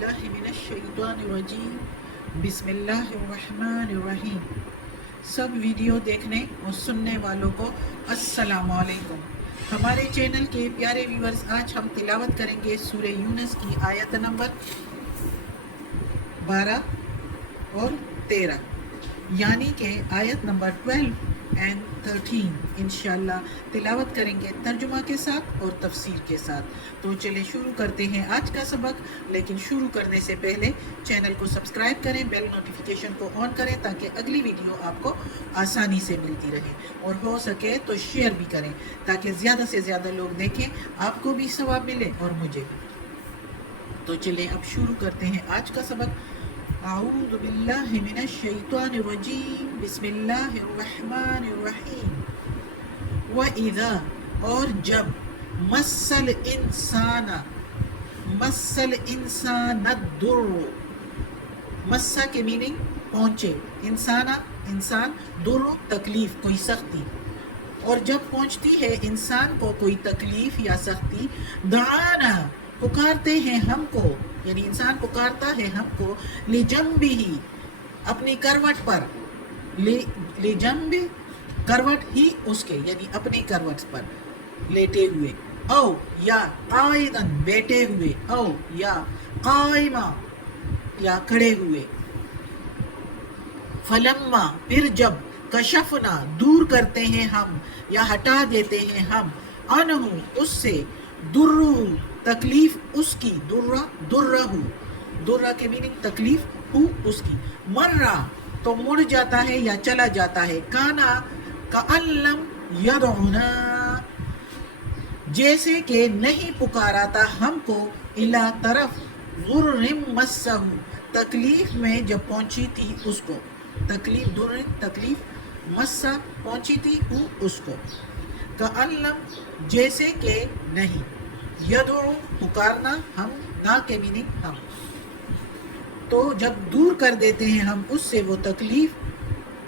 باللہ من الشیطان الرجیم بسم اللہ الرحمن الرحیم۔ سب ویڈیو دیکھنے اور سننے والوں کو السلام علیکم۔ ہمارے چینل کے پیارے ویورز، آج ہم تلاوت کریں گے سورہ یونس کی آیت نمبر 12 اور 13، یعنی کہ آیت نمبر 12 اینڈ 13 انشاءاللہ تلاوت کریں گے ترجمہ کے ساتھ اور تفسیر کے ساتھ۔ تو چلیں شروع کرتے ہیں آج کا سبق، لیکن شروع کرنے سے پہلے چینل کو سبسکرائب کریں، بیل نوٹیفیکیشن کو آن کریں تاکہ اگلی ویڈیو آپ کو آسانی سے ملتی رہے، اور ہو سکے تو شیئر بھی کریں تاکہ زیادہ سے زیادہ لوگ دیکھیں، آپ کو بھی ثواب ملے اور مجھے بھی۔ تو چلیں اب شروع کرتے ہیں آج کا سبق۔ اعوذ باللہ من الشیطان الرجیم بسم اللہ الرحمن الرحیم۔ وَإِذَا اور جب مَسَّ الْإِنسَانَ الضُّرُّ، مسّا کے میننگ پہنچے، انسان، در تکلیف، کوئی سختی، اور جب پہنچتی ہے انسان کو کوئی تکلیف یا سختی، دعانا پکارتے ہیں ہم کو، یعنی انسان پکارتا ہے ہم کو، لجنبہ اپنی کروٹ پر، لجنب کروٹ ہی اس کے، یعنی اپنی کروٹ پر لیٹے ہوئے، او یا قائدن بیٹھے ہوئے، او یا قائمہ یا کھڑے ہوئے، فلما پھر جب کشفنا دور کرتے ہیں ہم یا ہٹا دیتے ہیں ہم، عنہ اس سے، درہ تکلیف اس کی، درہ کے میننگ تکلیف ہو اس کی، مرہ تو مڑ جاتا ہے یا چلا جاتا ہے، کانا کأن لم یدعنا جیسے کہ نہیں پکارا تھا ہم کو، الی طرف، ضر مسہ تکلیف میں جب پہنچی تھی اس کو، تکلیف در تکلیف، مسہ پہنچی تھی ہو اس کو، کأن لم جیسے کہ نہیں، یدعو پکارنا، ہم نہ کے میننگ ہم، تو جب دور کر دیتے ہیں ہم اس سے وہ تکلیف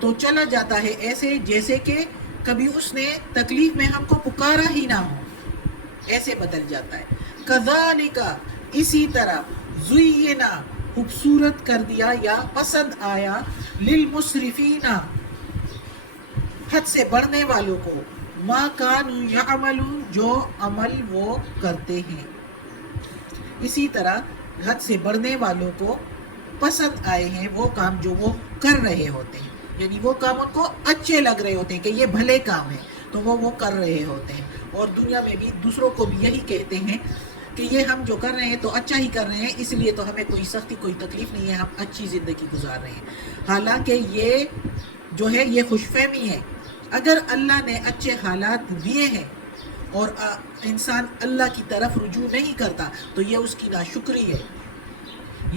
تو چلا جاتا ہے ایسے جیسے کہ کبھی اس نے تکلیف میں ہم کو پکارا ہی نہ ہو، ایسے بدل جاتا ہے۔ کذالک اسی طرح، زینا خوبصورت کر دیا یا پسند آیا، للمسرفین حد سے بڑھنے والوں کو، ما کانوا یعملون جو عمل وہ کرتے ہیں، اسی طرح حد سے بڑھنے والوں کو پسند آئے ہیں وہ کام جو وہ کر رہے ہوتے ہیں، یعنی وہ کام ان کو اچھے لگ رہے ہوتے ہیں کہ یہ بھلے کام ہے تو وہ کر رہے ہوتے ہیں، اور دنیا میں بھی دوسروں کو بھی یہی کہتے ہیں کہ یہ ہم جو کر رہے ہیں تو اچھا ہی کر رہے ہیں، اس لیے تو ہمیں کوئی سختی کوئی تکلیف نہیں ہے، ہم اچھی زندگی گزار رہے ہیں۔ حالانکہ یہ جو ہے یہ خوش فہمی ہے، اگر اللہ نے اچھے حالات دیے ہیں اور انسان اللہ کی طرف رجوع نہیں کرتا تو یہ اس کی ناشکری ہے،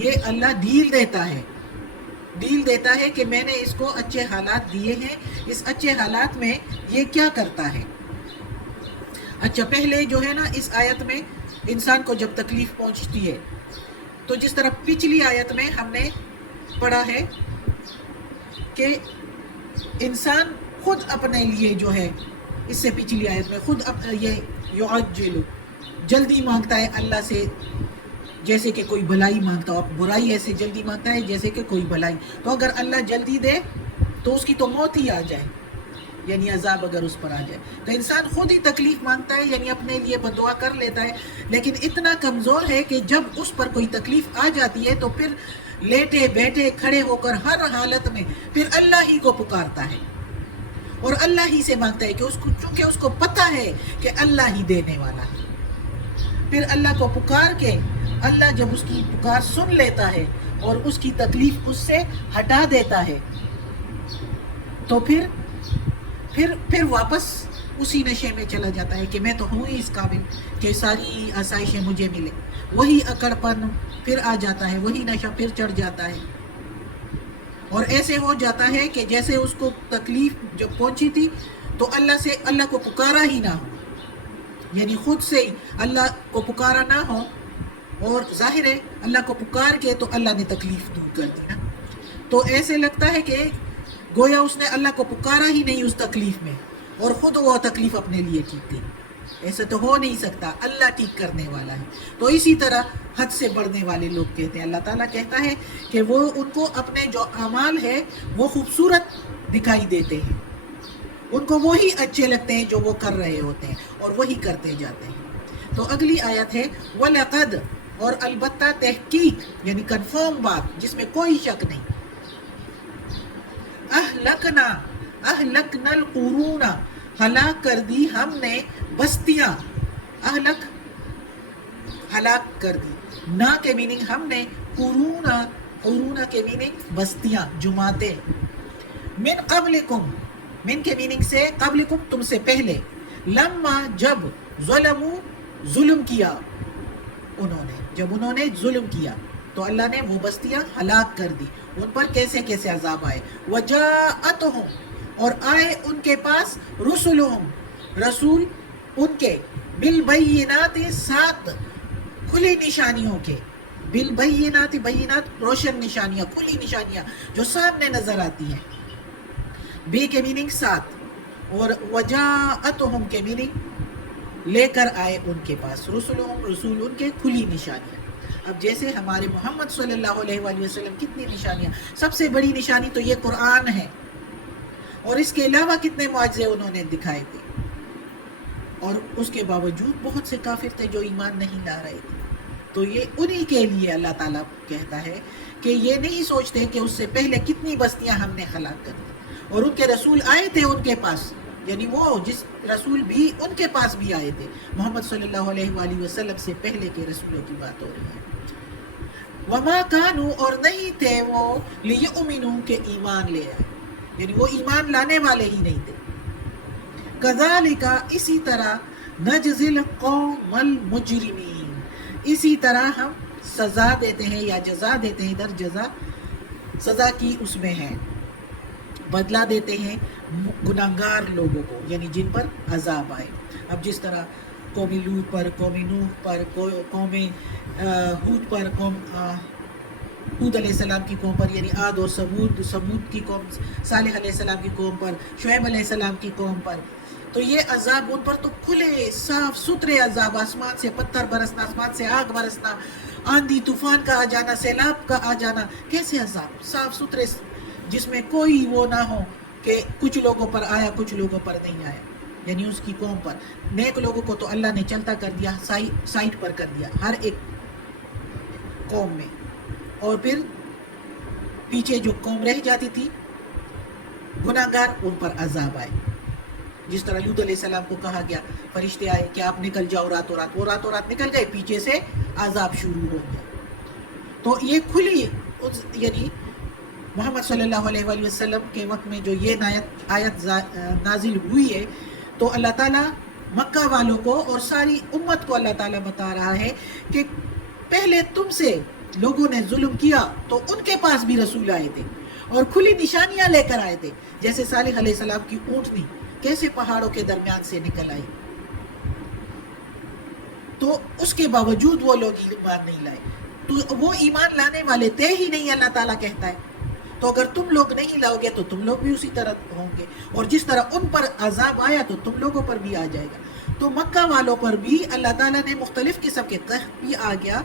یہ اللہ ڈیل دیتا ہے کہ میں نے اس کو اچھے حالات دیے ہیں، اس اچھے حالات میں یہ کیا کرتا ہے۔ اچھا، پہلے جو ہے نا اس آیت میں انسان کو جب تکلیف پہنچتی ہے تو جس طرح پچھلی آیت میں ہم نے پڑھا ہے کہ انسان خود اپنے لیے جو ہے، اس سے پچھلی آیت میں خود یہ یعجل جلدی مانگتا ہے اللہ سے، جیسے کہ کوئی بھلائی مانگتا ہو، برائی ایسے جلدی مانگتا ہے جیسے کہ کوئی بھلائی، تو اگر اللہ جلدی دے تو اس کی تو موت ہی آ جائے، یعنی عذاب اگر اس پر آ جائے، تو انسان خود ہی تکلیف مانگتا ہے، یعنی اپنے لیے بددعا کر لیتا ہے، لیکن اتنا کمزور ہے کہ جب اس پر کوئی تکلیف آ جاتی ہے تو پھر لیٹے بیٹھے کھڑے ہو کر ہر حالت میں پھر اللہ ہی کو پکارتا ہے اور اللہ ہی سے مانگتا ہے کہ چونکہ اس کو پتہ ہے کہ اللہ ہی دینے والا ہے، پھر اللہ کو پکار کے اللہ جب اس کی پکار سن لیتا ہے اور اس کی تکلیف اس سے ہٹا دیتا ہے تو پھر واپس اسی نشے میں چلا جاتا ہے کہ میں تو ہوں ہی اس قابل کہ ساری آسائشیں مجھے ملے، وہی اکڑ پن پھر آ جاتا ہے، وہی نشہ پھر چڑھ جاتا ہے، اور ایسے ہو جاتا ہے کہ جیسے اس کو تکلیف جب پہنچی تھی تو اللہ کو پکارا ہی نہ ہو، یعنی خود سے ہی اللہ کو پکارا نہ ہو، اور ظاہر ہے اللہ کو پکار کے تو اللہ نے تکلیف دور کر دی نا، تو ایسے لگتا ہے کہ گویا اس نے اللہ کو پکارا ہی نہیں اس تکلیف میں، اور خود وہ تکلیف اپنے لیے کی تھی، ایسا تو ہو نہیں سکتا، اللہ ٹھیک کرنے والا ہے. تو اسی طرح حد سے بڑھنے والے لوگ کہتے ہیں. اللہ تعالیٰ کہتا ہے کہ وہ ان کو اپنے جو اعمال ہے وہ خوبصورت دکھائی دیتے ہیں، ان کو وہی اچھے لگتے ہیں جو وہ کر رہے ہوتے ہیں اور وہی کرتے جاتے ہیں. تو اگلی آیت ہے وَلَقَدْ، اور البتہ تحقیق یعنی کنفرم بات جس میں کوئی شک نہیں. اہلکنا القرون، ہلاک کر دی ہم نے بستیاں. ہلاک کر دی. نہ کے میننگ ہم نے، قرون کے میننگ بستیاں، جماعتیں. من قبلکم، من کے میننگ سے قبلکم تم سے پہلے. لما جب ظلموا ظلم کیا جب انہوں نے ظلم کیا تو اللہ نے وہ بستیاں ہلاک کر دی. ان پر کیسے کیسے عذاب آئے. وجاءتهم، اور آئے ان کے پاس رسلهم، رسول ان کے، بالبینات، ساتھ کھلی نشانیوں کے. بالبینات، بینات روشن نشانیاں، کھلی نشانیاں جو سامنے نظر آتی ہیں. بے کے میننگ ساتھ، اور وجاءتهم کے میننگ لے کر آئے ان کے پاس. رسولهم، رسول ان کے، کھلی نشانیاں. اب جیسے ہمارے محمد صلی اللہ علیہ وآلہ وسلم کتنی نشانیاں، سب سے بڑی نشانی تو یہ قرآن ہے، اور اس کے علاوہ کتنے معجزے انہوں نے دکھائے تھے. اور اس کے باوجود بہت سے کافر تھے جو ایمان نہیں لا رہے تھے. تو یہ انہی کے لیے اللہ تعالیٰ کہتا ہے کہ یہ نہیں سوچتے کہ اس سے پہلے کتنی بستیاں ہم نے ہلاک کر دی، اور ان کے رسول آئے تھے ان کے پاس، یعنی وہ جس رسول بھی ان کے پاس بھی آئے تھے. محمد صلی اللہ علیہ وآلہ وسلم سے پہلے کے رسولوں کی بات ہو رہی ہے. وما کانوا، اور نہیں تھے وہ، لیؤمنوا کہ ایمان لے آئے، یعنی وہ ایمان لانے والے ہی نہیں تھے. کذالک، اسی طرح، نجزی القوم المجرمین، اسی طرح ہم سزا دیتے ہیں یا جزا دیتے ہیں. ادھر جزا سزا کی اس میں ہے، بدلہ دیتے ہیں گناہگار لوگوں کو، یعنی جن پر عذاب آئے. اب جس طرح قوم لوط پر، قوم نوح پر، قوم ہود پر، قوم ہود علیہ السلام کی قوم پر، یعنی عاد اور سمود کی قوم، صالح علیہ السلام کی قوم پر، شعیب علیہ السلام کی قوم پر. تو یہ عذاب ان پر تو کھلے صاف ستھرے عذاب، آسمان سے پتھر برسنا، آسمان سے آگ برسنا، آندھی طوفان کا آ جانا، سیلاب کا آ جانا. کیسے عذاب صاف ستھرے جس میں کوئی وہ نہ ہو کہ کچھ لوگوں پر آیا کچھ لوگوں پر نہیں آیا، یعنی اس کی قوم پر. نیک لوگوں کو تو اللہ نے چلتا کر دیا، سائٹ پر کر دیا ہر ایک قوم میں، اور پھر پیچھے جو قوم رہ جاتی تھی گناہگار، ان پر عذاب آئے. جس طرح لوط علیہ السلام کو کہا گیا، فرشتے آئے کہ آپ نکل جاؤ راتوں رات، وہ راتوں رات نکل گئے، پیچھے سے عذاب شروع ہو گیا. تو یہ کھلی، یعنی محمد صلی اللہ علیہ وآلہ وسلم کے وقت میں جو یہ آیت نازل ہوئی ہے، تو اللہ تعالیٰ مکہ والوں کو اور ساری امت کو اللہ تعالیٰ بتا رہا ہے کہ پہلے تم سے لوگوں نے ظلم کیا تو ان کے پاس بھی رسول آئے تھے اور کھلی نشانیاں لے کر آئے تھے. جیسے صالح علیہ السلام کی اونٹنی کیسے پہاڑوں کے درمیان سے نکل آئی، تو اس کے باوجود وہ لوگ ایمان نہیں لائے. تو وہ ایمان لانے والے تھے ہی نہیں، اللہ تعالیٰ کہتا ہے. تو اگر تم لوگ نہیں لاؤ گے تو تم لوگ بھی اسی طرح ہوں گے، اور جس طرح ان پر عذاب آیا تو تم لوگوں پر بھی آ جائے گا. تو مکہ والوں پر بھی اللہ تعالیٰ نے مختلف قسم کے قحط بھی آ گیا،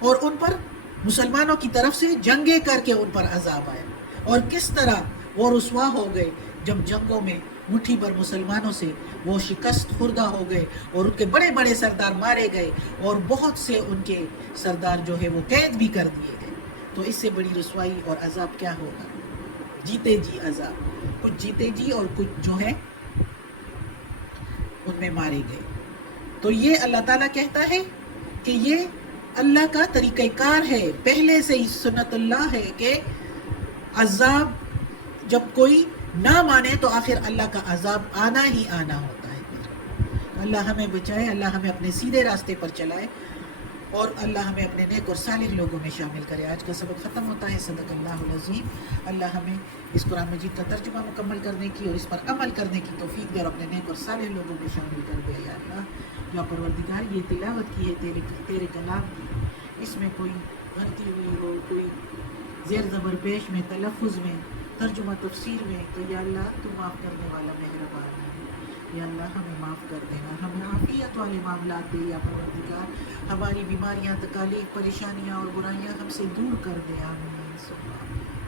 اور ان پر مسلمانوں کی طرف سے جنگیں کر کے ان پر عذاب آیا. اور کس طرح وہ رسوا ہو گئے جب جنگوں میں مٹھی بھر مسلمانوں سے وہ شکست خوردہ ہو گئے، اور ان کے بڑے بڑے سردار مارے گئے، اور بہت سے ان کے سردار جو ہے وہ قید بھی کر دیے گئے. تو اس سے بڑی رسوائی اور عذاب کیا ہوگا؟ جیتے جی عذاب، کچھ جیتے جی اور کچھ جو ہے ان میں مارے گئے. تو یہ اللہ تعالیٰ کہتا ہے کہ یہ اللہ کا طریقہ کار ہے، پہلے سے ہی سنت اللہ ہے کہ عذاب جب کوئی نہ مانے تو آخر اللہ کا عذاب آنا ہی آنا ہوتا ہے. اللہ ہمیں بچائے، اللہ ہمیں اپنے سیدھے راستے پر چلائے، اور اللہ ہمیں اپنے نیک اور صالح لوگوں میں شامل کرے. آج کا سبق ختم ہوتا ہے. صدق اللہ العظیم. اللہ ہمیں اس قرآن مجید کا ترجمہ مکمل کرنے کی اور اس پر عمل کرنے کی توفیق دے، اور اپنے نیک اور صالح لوگوں میں شامل کر دے. یا اللہ، یا پروردگار، یہ تلاوت کی ہے تیرے کلام کی، اس میں کوئی غلطی ہوئی ہو، کوئی زیر زبر پیش میں، تلفظ میں، ترجمہ تفسیر میں، تو یا اللہ تو معاف کرنے والا مہربان ہے. یا اللہ ہمیں معاف کر دینا، ہمیں عافیت والے معاملات دے یا پروردگار، ہماری بیماریاں، تکالیف، پریشانیاں اور برائیاں ہم سے دور کر دے، آمین۔